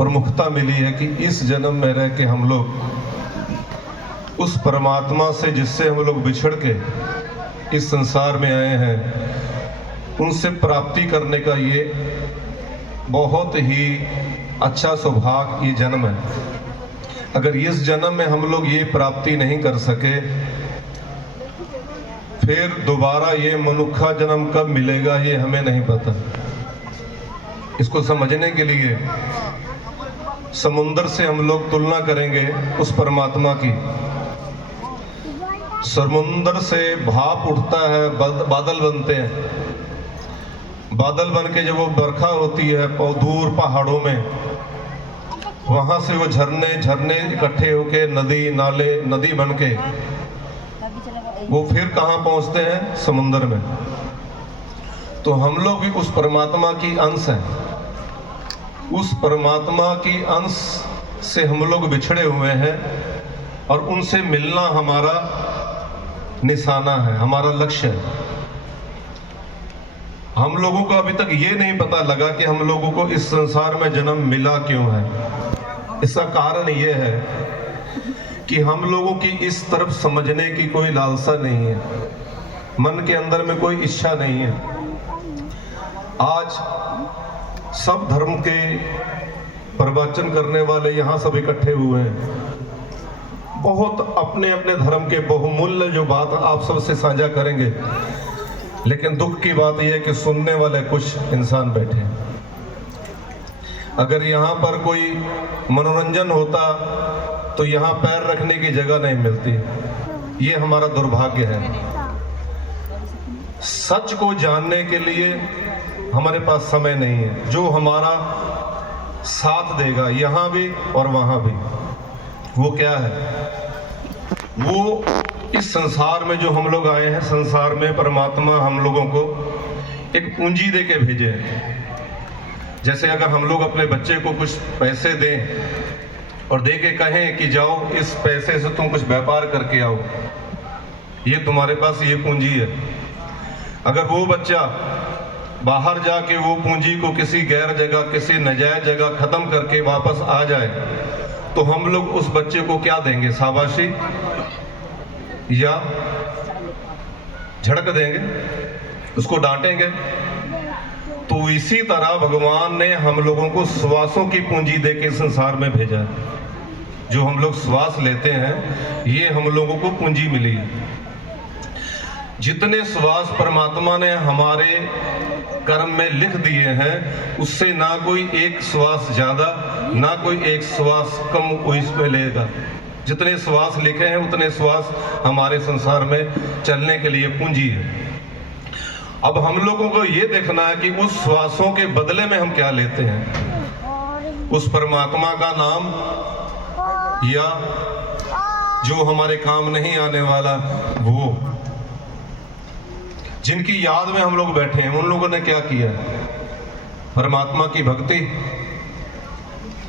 प्रमुखता मिली है कि इस जन्म में रह के हम लोग उस परमात्मा से जिससे हम लोग बिछड़ के इस संसार में आए हैं, उनसे प्राप्ति करने का ये बहुत ही अच्छा सौभाग्य ये जन्म है। अगर इस जन्म में हम लोग ये प्राप्ति नहीं कर सके, फिर दोबारा ये मनुष्य जन्म कब मिलेगा ये हमें नहीं पता। इसको समझने के लिए समुद्र से हम लोग तुलना करेंगे उस परमात्मा की। समुद्र से भाप उठता है, बादल बनते हैं। बादल बन के जब वो बरखा होती है दूर पहाड़ों में, वहां से वो झरने इकट्ठे होके नदी नाले नदी बन के वो फिर कहाँ पहुंचते हैं? समुद्र में। तो हम लोग भी उस परमात्मा की अंश हैं। उस परमात्मा की अंश से हम लोग बिछड़े हुए हैं और उनसे मिलना हमारा निशाना है, हमारा लक्ष्य है। हम लोगों को अभी तक ये नहीं पता लगा कि हम लोगों को इस संसार में जन्म मिला क्यों है। इसका कारण ये है कि हम लोगों की इस तरफ समझने की कोई लालसा नहीं है, मन के अंदर में कोई इच्छा नहीं है। आज सब धर्म के प्रवचन करने वाले यहाँ सब इकट्ठे हुए हैं, बहुत अपने अपने धर्म के बहुमूल्य जो बात आप सबसे साझा करेंगे, लेकिन दुख की बात यह है कि सुनने वाले कुछ इंसान बैठे हैं। अगर यहाँ पर कोई मनोरंजन होता तो यहाँ पैर रखने की जगह नहीं मिलती। ये हमारा दुर्भाग्य है। सच को जानने के लिए हमारे पास समय नहीं है, जो हमारा साथ देगा यहाँ भी और वहाँ भी। वो क्या है? वो इस संसार में जो हम लोग आए हैं, संसार में परमात्मा हम लोगों को एक पूंजी दे के भेजे हैं। जैसे अगर हम लोग अपने बच्चे को कुछ पैसे दें और दे के कहें कि जाओ इस पैसे से तुम कुछ व्यापार करके आओ, ये तुम्हारे पास ये पूंजी है। अगर वो बच्चा बाहर जाके वो पूंजी को किसी गैर जगह, किसी नाजायज जगह खत्म करके वापस आ जाए, तो हम लोग उस बच्चे को क्या देंगे? शाबाशी या झड़क देंगे, उसको डांटेंगे? तो इसी तरह भगवान ने हम लोगों को श्वासों की पूंजी देके संसार में भेजा है। जो हम लोग श्वास लेते हैं, ये हम लोगों को पूंजी मिली है। जितने श्वास परमात्मा ने हमारे कर्म में लिख दिए हैं, उससे ना कोई एक श्वास ज्यादा, ना कोई एक श्वास कम कोई इसमें लेगा। जितने श्वास लिखे हैं उतने श्वास हमारे संसार में चलने के लिए पूंजी है। अब हम लोगों को ये देखना है कि उस श्वासों के बदले में हम क्या लेते हैं। उस परमात्मा का नाम या जो हमारे काम नहीं आने वाला, वो जिनकी याद में हम लोग बैठे हैं, उन लोगों ने क्या किया? परमात्मा की भक्ति।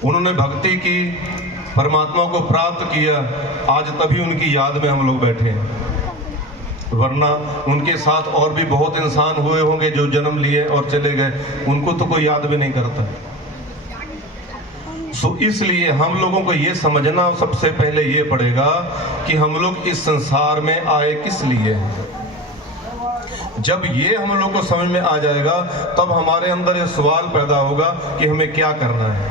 उन्होंने भक्ति की, परमात्मा को प्राप्त किया, आज तभी उनकी याद में हम लोग बैठे हैं। वरना उनके साथ और भी बहुत इंसान हुए होंगे जो जन्म लिए और चले गए, उनको तो कोई याद भी नहीं करता। सो इसलिए हम लोगों को ये समझना सबसे पहले ये पड़ेगा कि हम लोग इस संसार में आए किस लिए हैं। जब ये हम लोग को समझ में आ जाएगा, तब हमारे अंदर ये सवाल पैदा होगा कि हमें क्या करना है।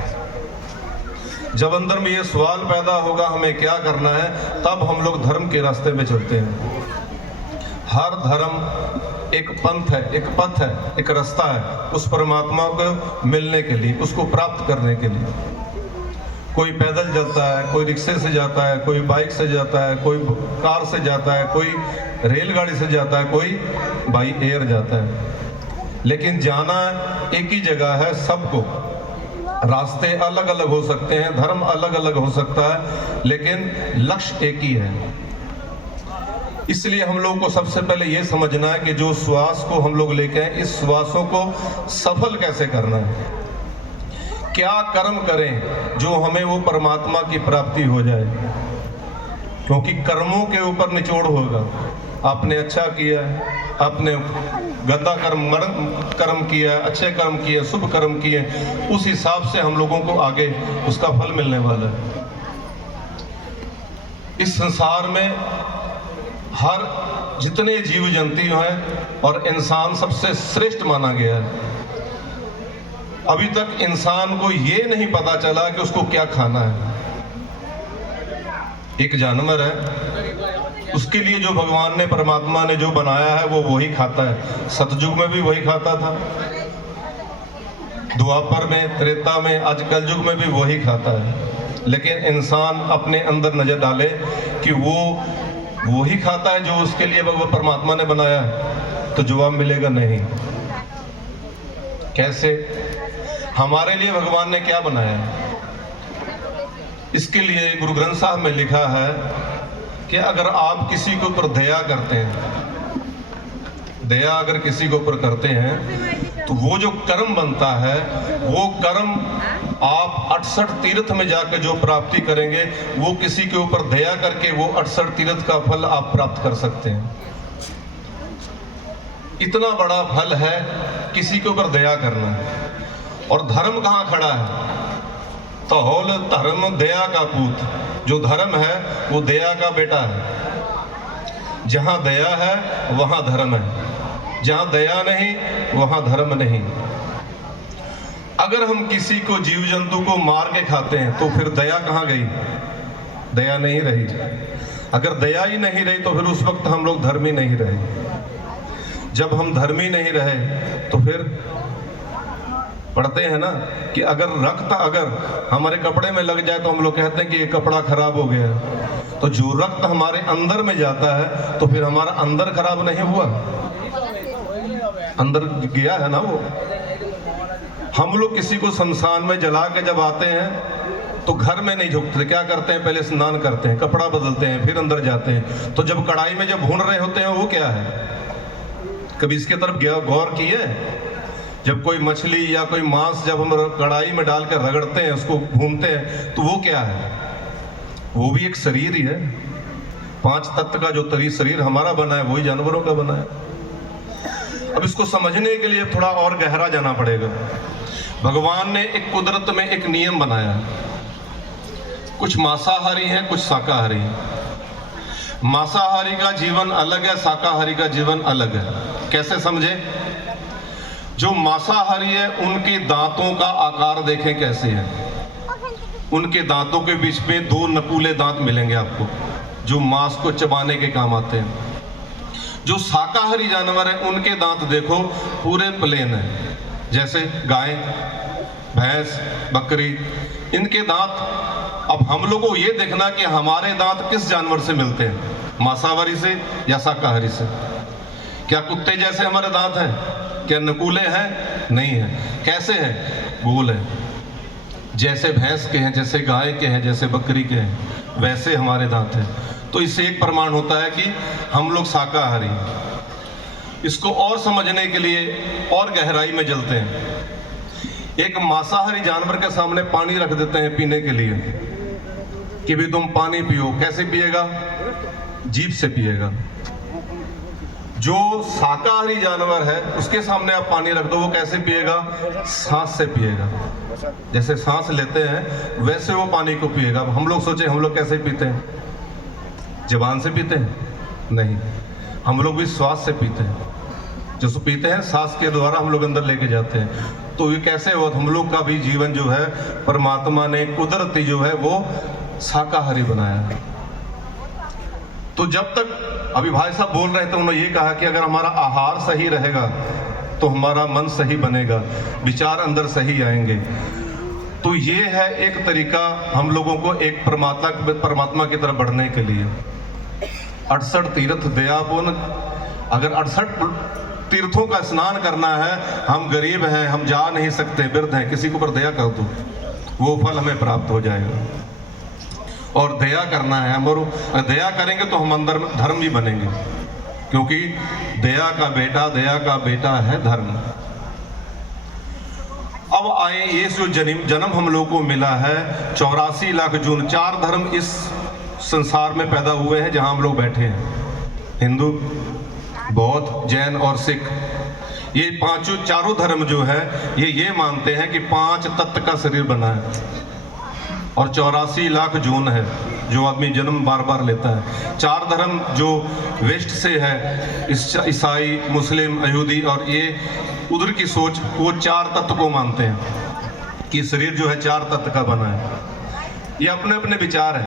जब अंदर में ये सवाल पैदा होगा हमें क्या करना है, तब हम लोग धर्म के रास्ते में चलते हैं। हर धर्म एक पंथ है, एक पथ है, एक रास्ता है उस परमात्मा को मिलने के लिए, उसको प्राप्त करने के लिए। कोई पैदल जाता है, कोई रिक्शे से जाता है, कोई बाइक से जाता है, कोई कार से जाता है, कोई रेलगाड़ी से जाता है, कोई बाई एयर जाता है, लेकिन जाना एक ही जगह है सबको। रास्ते अलग अलग हो सकते हैं, धर्म अलग अलग हो सकता है, लेकिन लक्ष्य एक ही है। इसलिए हम लोगों को सबसे पहले ये समझना है कि जो श्वास को हम लोग लेके आए, इस श्वासों को सफल कैसे करना है। क्या कर्म करें जो हमें वो परमात्मा की प्राप्ति हो जाए, क्योंकि कर्मों के ऊपर निचोड़ होगा। आपने अच्छा किया है, आपने गंदा कर्म किया, अच्छे कर्म किए, शुभ कर्म किए, उस हिसाब से हम लोगों को आगे उसका फल मिलने वाला है। इस संसार में हर जितने जीव जंतु हैं और इंसान सबसे श्रेष्ठ माना गया है। अभी तक इंसान को ये नहीं पता चला कि उसको क्या खाना है। एक जानवर है, उसके लिए जो भगवान ने, परमात्मा ने जो बनाया है वो वही खाता है। सतयुग में भी वही खाता था, द्वापर में, त्रेता में, आज कलयुग में भी वही खाता है। लेकिन इंसान अपने अंदर नजर डाले कि वो वही खाता है जो उसके लिए भगवान परमात्मा ने बनाया है, तो जवाब मिलेगा नहीं। कैसे? हमारे लिए भगवान ने क्या बनाया है? इसके लिए गुरु ग्रंथ साहब में लिखा है कि अगर आप किसी के ऊपर दया करते हैं, दया अगर किसी के ऊपर करते हैं, तो वो जो कर्म बनता है, वो कर्म आप 68 तीर्थ में जाकर जो प्राप्ति करेंगे, वो किसी के ऊपर दया करके वो 68 तीर्थ का फल आप प्राप्त कर सकते हैं। इतना बड़ा फल है किसी के ऊपर दया करना। और धर्म कहाँ खड़ा है? तो होल धर्म दया का पूत। जो धर्म है वो दया का बेटा है। जहां दया है वहां धर्म है, जहां दया नहीं वहां धर्म नहीं। अगर हम किसी को, जीव जंतु को मार के खाते हैं तो फिर दया कहाँ गई? दया नहीं रही। अगर दया ही नहीं रही तो फिर उस वक्त हम लोग धर्मी नहीं रहे। जब हम धर्मी नहीं रहे तो फिर पढ़ते हैं ना कि अगर रक्त अगर हमारे कपड़े में लग जाए तो हम लोग कहते हैं कि ये कपड़ा खराब हो गया। तो जो रक्त हमारे अंदर में जाता है तो फिर हमारा अंदर खराब नहीं हुआ, अंदर गया है ना वो। हम लोग किसी को शमशान में जला के जब आते हैं तो घर में नहीं झुकते, क्या करते हैं? पहले स्नान करते हैं, कपड़ा बदलते हैं, फिर अंदर जाते हैं। तो जब कढ़ाई में जब भून रहे होते हैं वो क्या है? कभी इसके तरफ गौर किए? जब कोई मछली या कोई मांस जब हम कढ़ाई में डाल कर रगड़ते हैं, उसको भूनते हैं, तो वो क्या है? वो भी एक शरीर ही है। 5 तत्व का जो शरीर हमारा बना है वही जानवरों का बना है। अब इसको समझने के लिए थोड़ा और गहरा जाना पड़ेगा। भगवान ने एक कुदरत में एक नियम बनाया है। कुछ मांसाहारी हैं, कुछ शाकाहारी हैं। मांसाहारी का जीवन अलग है, शाकाहारी का जीवन अलग है। कैसे समझे? जो मांसाहारी है उनके दांतों का आकार देखें कैसे है। उनके दांतों के बीच में 2 नकूले दांत मिलेंगे आपको, जो मांस को चबाने के काम आते हैं। जो शाकाहारी जानवर है उनके दांत देखो पूरे प्लेन है, जैसे गाय, भैंस, बकरी, इनके दांत। अब हम लोगों को ये देखना कि हमारे दांत किस जानवर से मिलते हैं, मांसाहारी से या शाकाहारी से। क्या कुत्ते जैसे हमारे दांत हैं? क्या नकूले हैं? नहीं है। कैसे हैं? गोल है। जैसे भैंस के हैं, जैसे गाय के हैं, जैसे बकरी के हैं, वैसे हमारे दांत हैं। तो इससे एक प्रमाण होता है कि हम लोग शाकाहारी हैं। इसको और समझने के लिए और गहराई में चलते हैं। एक मांसाहारी जानवर के सामने पानी रख देते हैं पीने के लिए कि भी तुम पानी पियो। कैसे पिएगा? जीभ से पिएगा। जो शाकाहारी जानवर है उसके सामने आप पानी रख दो, वो कैसे पिएगा? सांस से पिएगा। जैसे सांस लेते हैं वैसे वो पानी को पिएगा। हम लोग सोचे हम लोग कैसे पीते हैं? जबान से पीते हैं? नहीं, हम लोग भी श्वास से पीते हैं। जो पीते हैं सांस के द्वारा हम लोग अंदर लेके जाते हैं। तो ये कैसे हो? हम लोग का भी जीवन जो है परमात्मा ने कुदरती जो है वो शाकाहारी बनाया है। तो जब तक अभी भाई साहब बोल रहे थे, उन्होंने ये कहा कि अगर हमारा आहार सही रहेगा तो हमारा मन सही बनेगा, विचार अंदर सही आएंगे। तो ये है एक तरीका हम लोगों को एक परमात्मा की तरफ बढ़ने के लिए। 68 तीर्थ दयापूर्ण, अगर 68 तीर्थों का स्नान करना है, हम गरीब हैं, हम जा नहीं सकते, वृद्ध हैं, किसी के ऊपर दया कर दो, वो फल हमें प्राप्त हो जाएगा। और दया करना है हम, और दया करेंगे तो हम अंदर में धर्म भी बनेंगे, क्योंकि दया का बेटा है धर्म। अब आए ये जो जन्म हम लोग को मिला है 84 लाख जून, 4 धर्म इस संसार में पैदा हुए हैं जहां हम लोग बैठे हैं। हिंदू, बौद्ध, जैन और सिख, ये चारों धर्म जो है ये मानते हैं कि 5 तत्व का शरीर बना है और 84 लाख जून है जो आदमी जन्म बार बार लेता है। 4 धर्म जो वेस्ट से है, ईसाई, मुस्लिम, यहूदी, और ये उधर की सोच, वो 4 तत्व को मानते हैं कि शरीर जो है 4 तत्व का बना है। ये अपने अपने विचार है।